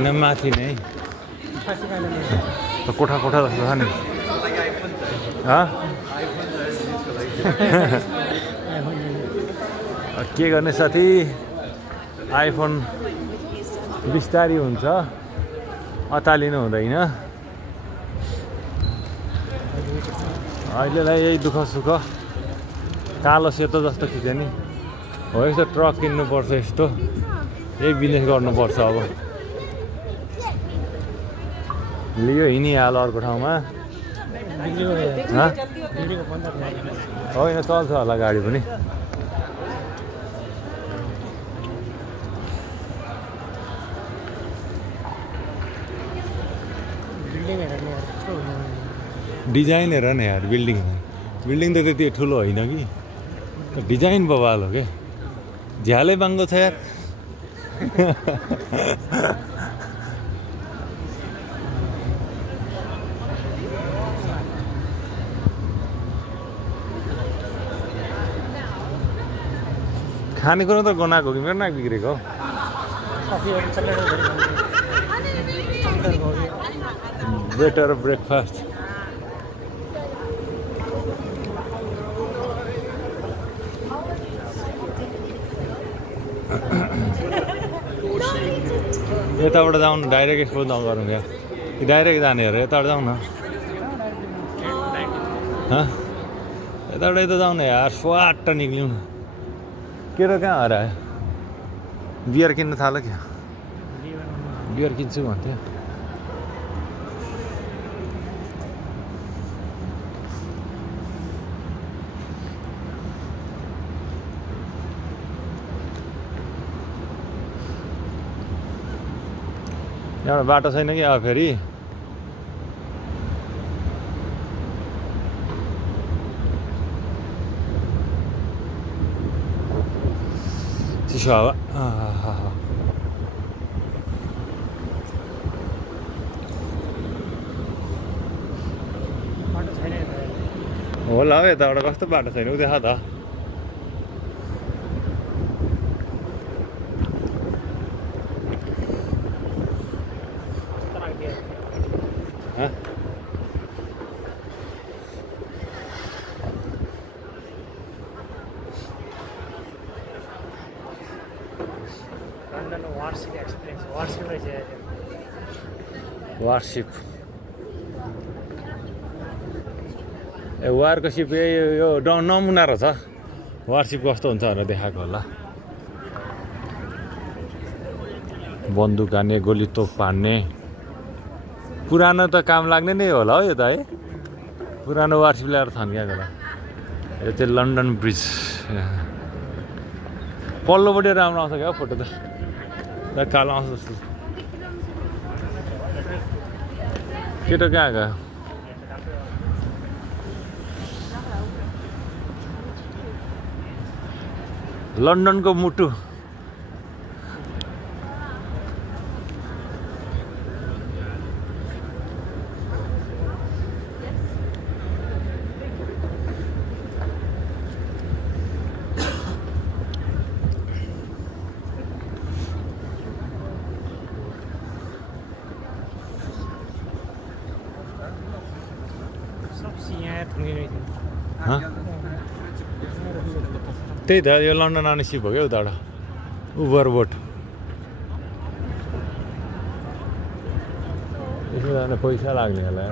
माथि नै कोठा कोठा जस्तो छ नि के गर्ने साथी आइफोन बिस्तारी हुन्छ अतालिनु हुँदैन अहिलेलाई यही दुःख सुख कालो सेतो जस्तो खिच्यो नि हो यस्तो ट्रक किन्नुपर्छ यस्तो यही बिजनेस गर्नुपर्छ अब लियो हिँडिहाल्यो अर्को ठाउँमा होइन चल्छ होला गाडी पनि डिजाइन हेर न यार बिल्डिङ त त्यति ठुलो होइन कि डिजाइन बवाल हो क्या झ्यालै बाङ्गो छ यार खानेकुरा त गनाएको कि मेरो नाक बिग्रेको बेटर ब्रेकफास्ट यताबाट जाउँ न डाइरेक्ट एक्सपोज नगरौँ क्या कि डाइरेक्ट जाने हेर यताबाट जाउँ न यताबाट यता जाउँ न यार स्वाट निक्ल्यौँ न केटा कहाँ हरायो बियर किन्न थाल्यो क्या बियर किन्छु भन्थ्यो यहाँबाट बाटो छैन कि अब फेरि चिसो हावा होला हौ यताबाट कस्तो बाटो छैन उ देखा त वारसिप ए वारको सिप यो नमुना रहेछ वारसिप कस्तो हुन्छ भनेर देखाएको होला बन्दुक हान्ने गोली तोप पार्ने पुरानो त काम लाग्ने नै होला हौ यो त है पुरानो वारसिप ल्याएर थन्क्याएको होला यो चाहिँ लन्डन ब्रिज पल्लोपट्टि राम्रो आउँछ क्या फोटो त कालो आउँछ जस्तो केटो कहाँ गयो लन्डनको मुटु त्यही त यो लन्डन आउने सिप हो क्या उताबाट उबर बोट यसो जाने पैसा लाग्ने होला